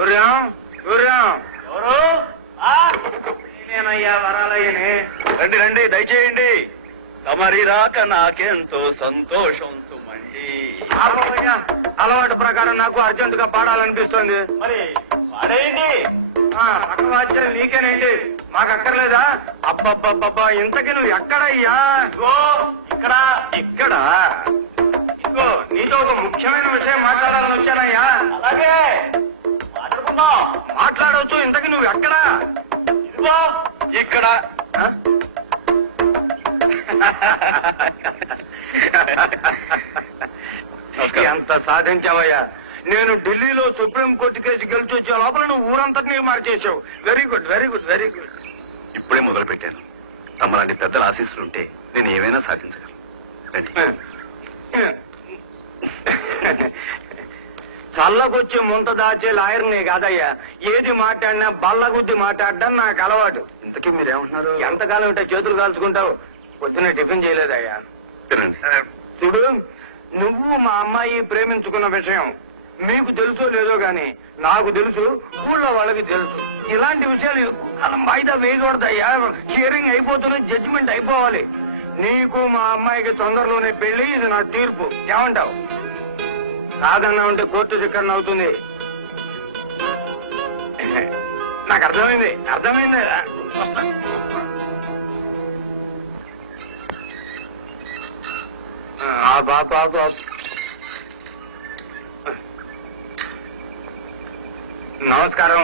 సూర్యం సూర్యం ఎవరు? నేనయ్యా వరాలయ్యని. రండి రండి, దయచేయండి. తమరి రాక నాకెంతో సంతోషం సుమండి. అలవాటు ప్రకారం నాకు అర్జెంటుగా పాడాలనిపిస్తోంది. మరి పాడేయండి. పక్కవాద్యాలు నీకేనండి, మాకు అక్కర్లేదా? అబ్బబ్బబ్బబ్బా, ఇంతకీ నువ్వు ఎక్కడయ్యా? ఇక్కడ ఇక్కడ ఇగో నీతో ఒక ముఖ్యమైన విషయం మాట్లాడాలని వచ్చానయ్యా. అలాగే మాట్లాడుకుందాం. మాట్లాడవచ్చు. ఇంతకీ నువ్వు ఎక్కడా? ఇదిగో ఇక్కడ. ఎంత సాధించావయ్యా. నేను ఢిల్లీలో సుప్రీంకోర్టు కేసు గెలిచి వచ్చే లోపల నువ్వు ఊరంతటినీ మార్చేసావు. Very good very good very good. ఇప్పుడే మొదలు పెట్టాను. తమలాంటి పెద్దల ఆశీస్సులుంటే నేను ఏమైనా సాధించగలను. చల్లకొచ్చే ముంత దాచే లాయర్నే కాదయ్యా. ఏది మాట్లాడినా బల్లగుద్ది మాట్లాడడం నాకు అలవాటు. ఇంతకీ మీరేమంటున్నారు? ఎంతకాలం ఉంటే చేతులు కాల్చుకుంటావు? పొద్దున్న టిఫిన్ చేయలేదయ్యా. తినండి. చూడు, నువ్వు మా అమ్మాయి ప్రేమించుకున్న విషయం మీకు తెలుసో లేదో గాని నాకు తెలుసు, ఊళ్ళో వాళ్ళకి తెలుసు. ఇలాంటి విషయాలు ఎక్కువ కాలం వాయిదా వేయకూడదయ్యా. హియరింగ్ అయిపోతూనే జడ్జిమెంట్ అయిపోవాలి. నీకు మా అమ్మాయికి తొందరలోనే పెళ్లి, ఇది నా తీర్పు. ఏమంటావు? కాదన్నా ఉంటే కోర్టు ధిక్కరణ అవుతుంది. నాకు అర్థమైంది అర్థమైంది. నమస్కారం,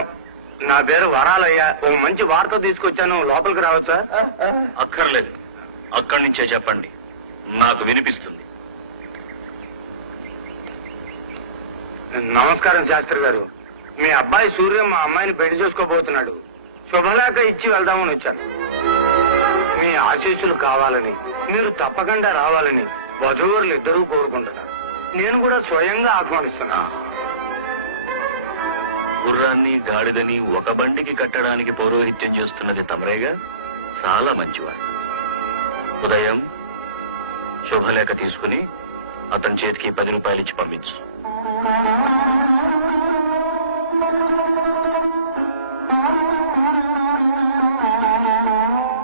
నా పేరు వరాలయ్య. ఒక మంచి వార్త తీసుకొచ్చాను, లోపలికి రావచ్చా? అక్కర్లేదు, అక్కడి నుంచే చెప్పండి, నాకు వినిపిస్తుంది. నమస్కారం శాస్త్రి గారు. మీ అబ్బాయి సూర్యం మా అమ్మాయిని పెళ్లి చేసుకోబోతున్నాడు. శుభలేఖ ఇచ్చి వెళ్దామని వచ్చాను. మీ ఆశీస్సులు కావాలని, మీరు తప్పకుండా రావాలని వధూవరులు ఇద్దరూ కోరుకుంటున్నారు. నేను కూడా స్వయంగా ఆహ్వానిస్తున్నా. గుర్రాన్ని గాడిదని ఒక బండికి కట్టడానికి పౌరోహిత్యం చేస్తున్నది తమరేగా. చాలా మంచివారు. ఉదయం శుభలేఖ తీసుకుని అతని చేతికి 10 రూపాయలు ఇచ్చి పంపించు.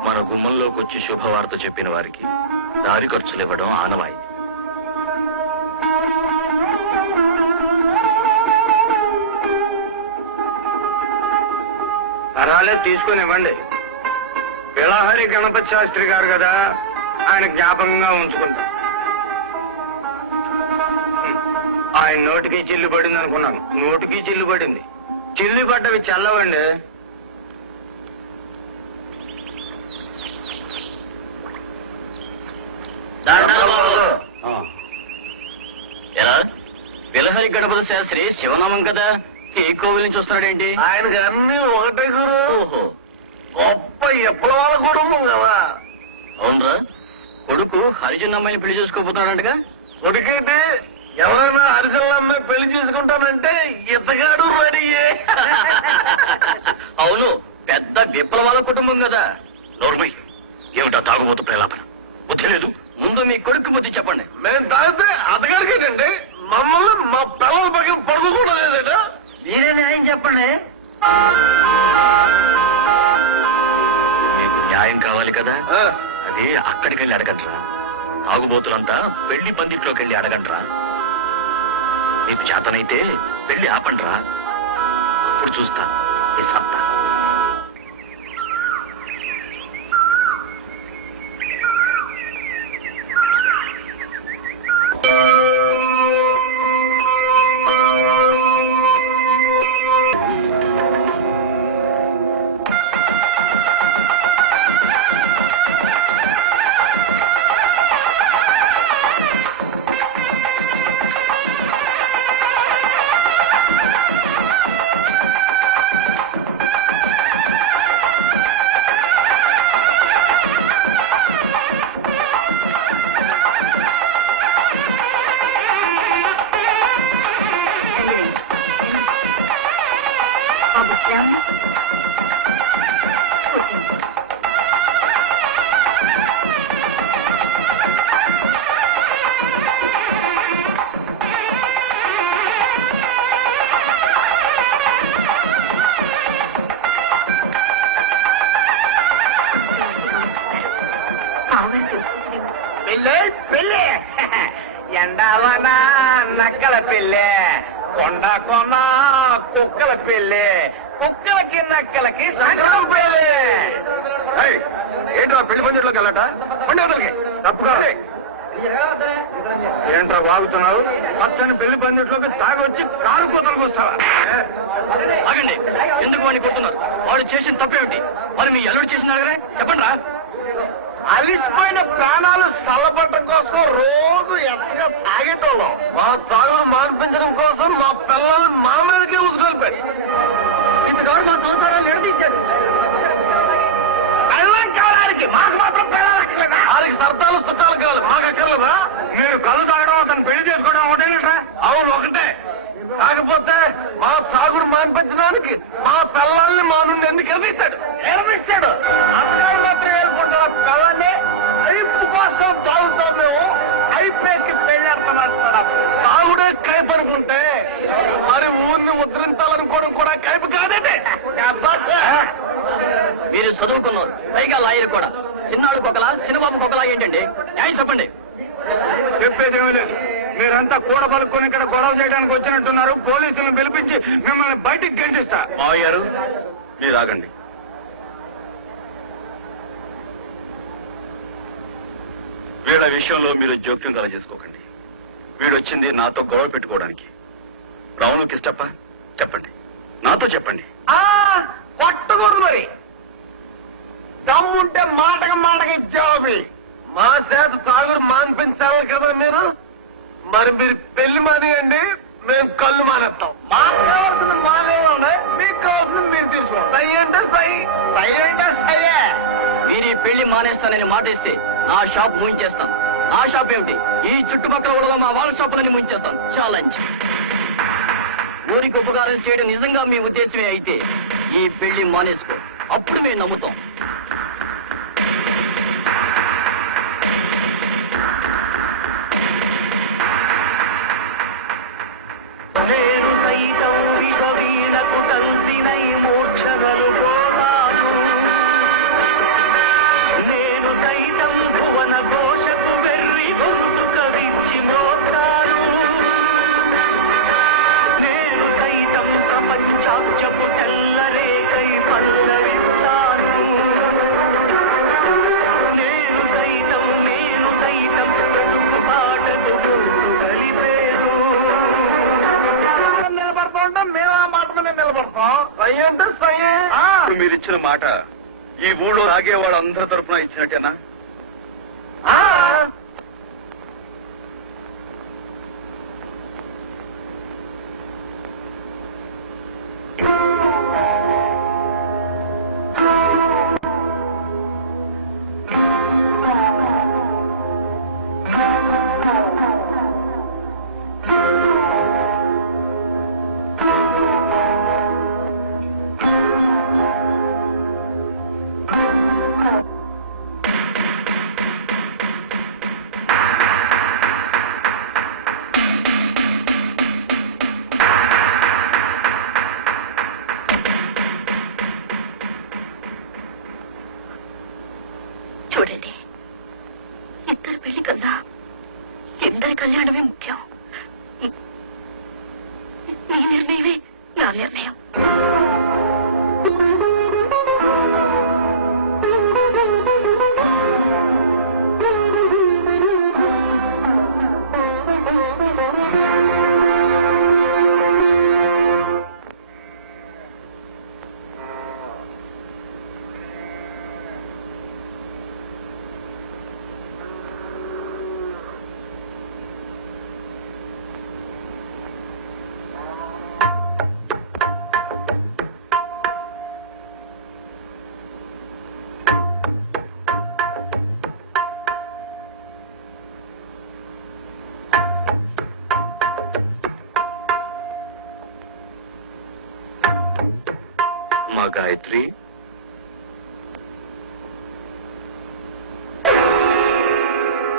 మన గుమ్మంలోకి వచ్చి శుభవార్త చెప్పిన వారికి దారి ఖర్చులు ఇవ్వడం ఆనవాయి. పర్వాలేదు, తీసుకుని ఇవ్వండి. పిలహరి గణపతి శాస్త్రి గారు కదా, ఆయన జ్ఞాపకంగా ఉంచుకుంటా. ఆయన నోటికి చిల్లు పడింది అనుకున్నాను. నోటికి చిల్లు పడింది. చిల్లు పడ్డవి చల్లవండి. ఎలా? పిలహరి గణపతి శాస్త్రి శివనామం కదా, ఈ కోవిల్ నుంచి వస్తున్నాడేంటి? ఆయనకి అన్ని ఒకటే గురు. ఓహో, గొప్ప విప్లవాల కుటుంబం కదా. అవునరా? కొడుకు హరిజన్ అమ్మాయిని పెళ్లి చేసుకోబోతున్నాడంటగా. కొడుకేంటి, ఎవరైనా హరిజనుల అమ్మాయి పెళ్లి చేసుకుంటానంటే ఇతగాడు రెడీయే. అవును, పెద్ద విప్లవాల కుటుంబం కదా. నోర్మయ్, ఏమిటా తాగుబోతు ప్రలాపన? బుద్ధి లేదు. ముందు మీ కొడుకు బుద్ధి చెప్పండి. మేము తాగితే అతగాడికేటండి, మమ్మల్ని మా పిల్లల పక్కన పడుకు కూడా లేదట. మీరే న్యాయం చెప్పండి. మీకు న్యాయం కావాలి కదా, అది అక్కడికి వెళ్ళి అడగంట్రా. తాగుబోతులంతా పెళ్లి పందిట్లోకి వెళ్ళి అడగంట్రా. మీకు చేతనైతే పెళ్లి ఆపండ్రా. అప్పుడు చూస్తా ఈ సత్తా. నక్కల పెళ్ళే, కొండ కొన కుక్కల పెళ్ళే, కుక్కలకి నక్కలకి సంక్రం పెళ్ళే. ఏంట్రా పెళ్లి పందిట్లోకి వెళ్ళట? పండుగలకి తప్పుగా ఏంట్రా వాగుతున్నావు? పచ్చని పెళ్లి పందిట్లోకి తాగొచ్చి కాలు కూతలకు వస్తావా? ఆగండి, ఎందుకు వాడిని కొడుతున్నారు? వాడు చేసిన తప్పేమిటి? మరి మీ అల్లుడు చేసినారు కదా, చెప్పండి రా. అలిసిపోయిన ప్రాణాలు చల్లబట్టడం కోసం రోజు ఎత్తగా తాగేటోళ్ళం. మా తాగుడు మానిపించడం కోసం మా పిల్లల్ని మా మీదకే ఉసుకొల్పాడు. ఇంతకాడు మా సంసారాలు ఎడదీశాడు. పెళ్ళం కావడానికి మాకు మాత్రం పెళ్ళాలక్కర్లేదా? వారికి సర్దాలు చుట్టాలు కావాలి, మాకు అక్కర్లేదా? మీరు కళ్ళు తాగడం అతను పెళ్లి చేసుకోవడం ఒకటేనట్రా? అవును ఒకటే. కాకపోతే మా తాగుడు మానిపించడానికి మా పిల్లల్ని మా నుండి ఎందుకు ఎడదీశాడు? ఎడదీశాడు అక్కడ మాత్రం ఏడుకుంటాం. పిల్లల్ని అయిపు కోసం తాగుతాం మేము. అయిపోయి పెళ్ళేస్తామంటున్నాడు. తాగుడే కైపు అనుకుంటే మరి ఊరిని ఉద్ధరించాలనుకోవడం కూడా కైపు కాదండి. మీరు చదువుకున్నారు, పైగా లాయర్ కూడా. చిన్నాళ్ళకి ఒకలా, చిన్నబాబుకి ఒకలా ఏంటండి? న్యాయం చెప్పండి. చెప్పేది లేదు. మీరంతా కూడ పలుకొని ఇక్కడ గొడవ చేయడానికి వచ్చినట్టున్నారు. పోలీసులను పిలిపించి మిమ్మల్ని బయటికి గెంటిస్తా. మావయ్యారు, మీరు ఆగండి. వీళ్ళ విషయంలో మీరు జోక్యం కల చేసుకోకండి. వీడొచ్చింది నాతో గొడవ పెట్టుకోవడానికి. రావును కిష్టప్ప, చెప్పండి, నాతో చెప్పండి. పట్టకూడదు మరి. దమ్ముంటే మాటకి జవాబి. మా చేత తాగుడు మానిపించాలి కదా మీరు. మరి మీరు పెళ్లి మానేయండి, మేము కళ్ళు మానేస్తాం. మాకు కావాల్సిన మానేయండి, మీకు కావాల్సింది మీరు తీసుకోండి. సై అంటే సై, సై అంటే సయ్యే. మీరు ఈ పెళ్లి మానేస్తానని మాట ఇస్తే నా షాప్ మూయించేస్తాను. నా షాప్ ఏమిటి, ఈ చుట్టుపక్కల ఊళ్ళో మా వాళ్ళ షాపులని మూయించేస్తాను. ఛాలెంజ్. ఊరికి ఉపకారం చేయడం నిజంగా మీ ఉద్దేశమే అయితే ఈ పెళ్లి మానేసుకో, అప్పుడు మేము నమ్ముతాం. నేను సైతం విషవీణకు కలిసినై మోక్షగలు పోతాను. నేను సైతం భువన కోశకు వెర్రి గొంతు కవించి మోస్తాను. నేను సైతం ప్రపంచాంచపు తెల్లరేకై పల్లవిస్తాను. నేను సైతం బ్రతుకు పాటకు గొంతు కలిపేను. నిలబడుతుంటాం మేము, ఆ మాట మీద నిలబడతాం. సై అంటే సై. ఇప్పుడు మీరు ఇచ్చిన మాట ఈ ఊళ్ళో తాగేవాడు అందరి తరఫున ఇచ్చినట్టేనా? చూడండి, ఇద్దరు పెళ్లి కన్నా ఇద్దరి కళ్యాణమే ముఖ్యం. నీ నిర్ణయమే నా నిర్ణయం. మా గాయత్రి,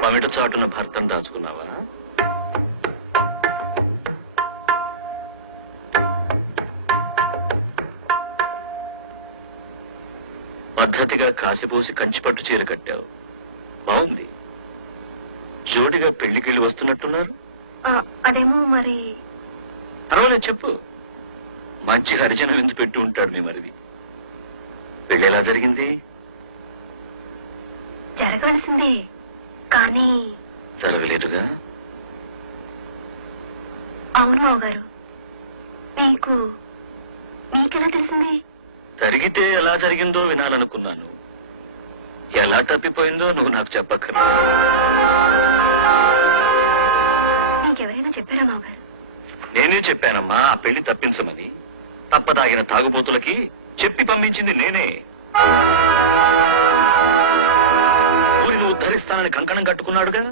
పమిట చాటున భర్తను దాచుకున్నావా? పద్ధతిగా కాసిపోసి కంచిపట్టు చీర కట్టావు, బాగుంది. జోడిగా పెళ్లికెళ్ళి వస్తున్నట్టున్నారు. అదేమో మరి పర్వాలేదు చెప్పు. మంచి హరిజన విందు పెట్టి ఉంటాడు మీ మరిది. పెళ్ళి ఎలా జరిగింది? జరగవలసిందే కానీ జరగలేదుగా. అవును మావగారు. మీకెలా తెలిసింది? జరిగితే ఎలా జరిగిందో వినాలనుకున్నాను. ఎలా తప్పిపోయిందో నువ్వు నాకు చెప్పక్కర్లేదు. మీకెవరైనా చెప్పారా మావగారు? నేనే చెప్పానమ్మా ఆ పెళ్లి తప్పించమని. తప్పదాగిన తాగుబోతులకి చెప్పి పంపించింది నేనే. ఊరి నువ్వు ఉద్ధరిస్తానని కంకణం కట్టుకున్నాడుగా.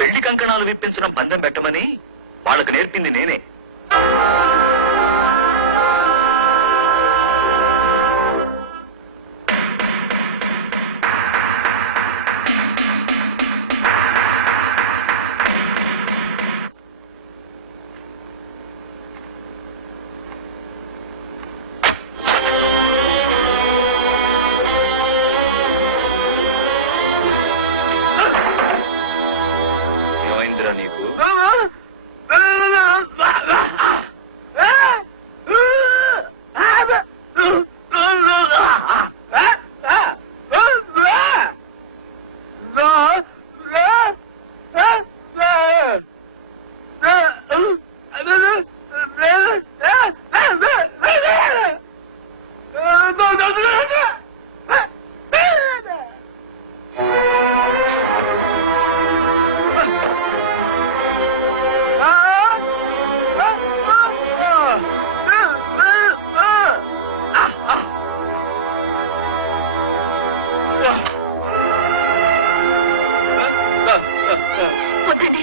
పెళ్లి కంకణాలు విప్పించడం పందెం పెట్టమని వాళ్ళకు నేర్పింది నేనే. ఏమైందిరా నీకు? వద్దండి.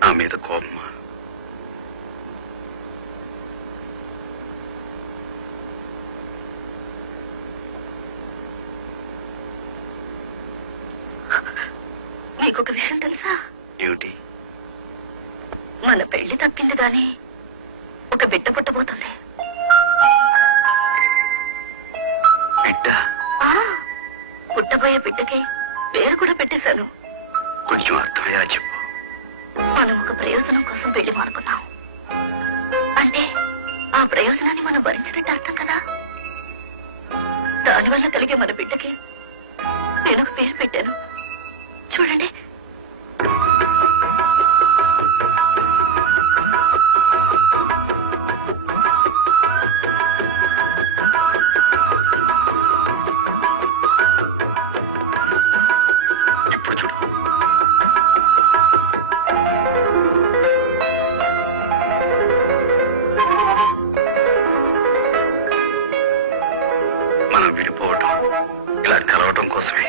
నా మీద కోపమా? మీకొక విషయం తెలుసా? ఏమిటి? మన పెళ్లి తప్పింది కానీ ఒక బిడ్డ పుట్టబోతుంది. బిడ్డ? పుట్టబోయే బిడ్డకి పేరు కూడా పెట్టేశాను. కొంచెం అర్థమయ్యేలా చెప్పు. మనం ఒక ప్రయోజనం కోసం పెళ్లి మానుకున్నాం అంటే ఆ ప్రయోజనాన్ని మనం భరించినట్టు అర్థం కదా. దానివల్ల కలిగే మన బిడ్డకి నేను ఒక పేరు పెట్టాను. చూడండి. ఇప్పుడు చూడు. మనం విడిపోవటం ఇలా కలవటం కోసమే.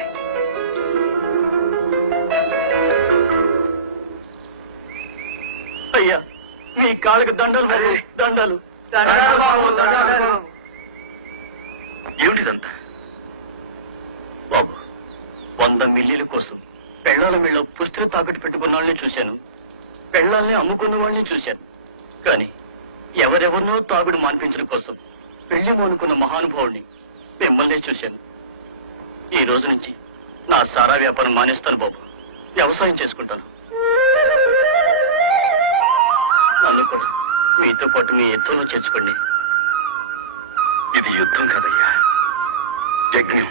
అయ్యా మీ కాళ్ళకి దండలు మరి దండలు. ఏమిటిదంతా? బాబు 100 మిల్లీల కోసం పెళ్ళాల మీళ్ళ పుస్తక తాకట్టు పెట్టుకున్న వాళ్ళని చూశాను. పెళ్ళాలని అమ్ముకున్న వాళ్ళని చూశాను. కానీ ఎవరెవరినో తాగుడు మాన్పించడం కోసం పెళ్లి మోనుకున్న మహానుభావుడిని మిమ్మల్నే చూశాను. ఈ రోజు నుంచి నా సారా వ్యాపారం మానేస్తాను బాబు. వ్యవసాయం చేసుకుంటాను. నన్ను కూడా మీతో పాటు మీ యుద్ధంలో చేర్చుకోండి. ఇది యుద్ధం కదయ్యా, యజ్ఞం.